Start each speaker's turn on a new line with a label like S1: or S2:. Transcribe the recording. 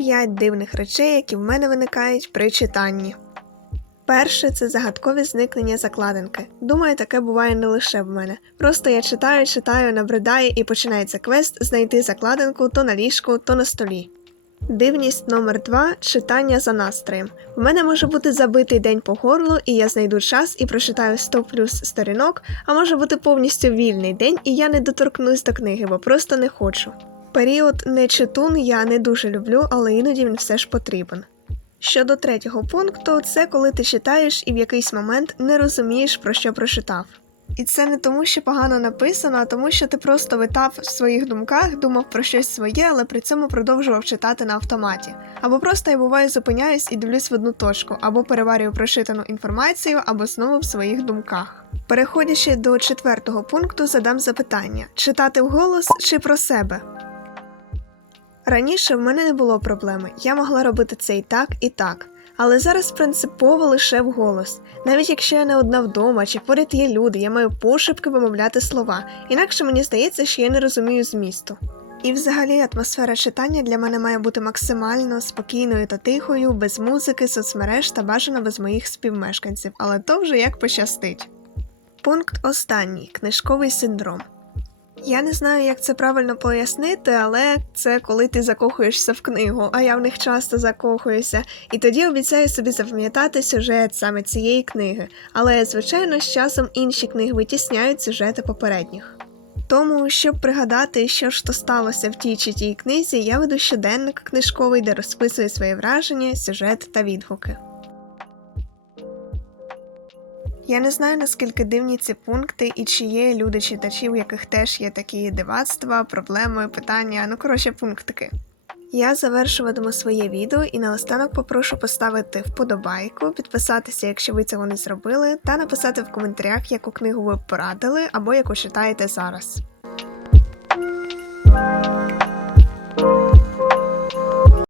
S1: 5 дивних речей, які в мене виникають при читанні. Перше це загадкове зникнення закладинки. Думаю, таке буває не лише в мене. Просто я читаю, читаю, набридає і починається квест знайти закладинку то на ліжку, то на столі. Дивність номер 2 читання за настроєм. У мене може бути забитий день по горлу, і я знайду час і прочитаю 100 плюс сторінок, а може бути повністю вільний день, і я не доторкнусь до книги, бо просто не хочу. Період не читун я не дуже люблю, але іноді він все ж потрібен. Щодо третього пункту, це коли ти читаєш і в якийсь момент не розумієш, про що прочитав. І це не тому, що погано написано, а тому, що ти просто витав в своїх думках, думав про щось своє, але при цьому продовжував читати на автоматі. Або просто я буває зупиняюсь і дивлюсь в одну точку, або переварюю прочитану інформацію, або знову в своїх думках. Переходячи до четвертого пункту, задам запитання: читати вголос чи про себе? Раніше в мене не було проблеми, я могла робити це і так, і так. Але зараз принципово лише вголос. Навіть якщо я не одна вдома чи поряд є люди, я маю пошепки вимовляти слова, інакше мені здається, що я не розумію змісту. І взагалі атмосфера читання для мене має бути максимально спокійною та тихою, без музики, соцмереж та бажано без моїх співмешканців, але то вже як пощастить. Пункт останній книжковий синдром. Я не знаю, як це правильно пояснити, але це коли ти закохуєшся в книгу, а я в них часто закохуюся, і тоді обіцяю собі запам'ятати сюжет саме цієї книги. Але, звичайно, з часом інші книги витісняють сюжети попередніх. Тому, щоб пригадати, що ж то сталося в тій чи тій книзі, я веду щоденник книжковий, де розписую свої враження, сюжет та відгуки. Я не знаю, наскільки дивні ці пункти і чи є люди читачі, у яких теж є такі дивацтва, проблеми, питання, ну коротше, пунктики. Я завершуватиму своє відео і наостанок попрошу поставити вподобайку, підписатися, якщо ви цього не зробили, та написати в коментарях, яку книгу ви порадили або яку читаєте зараз.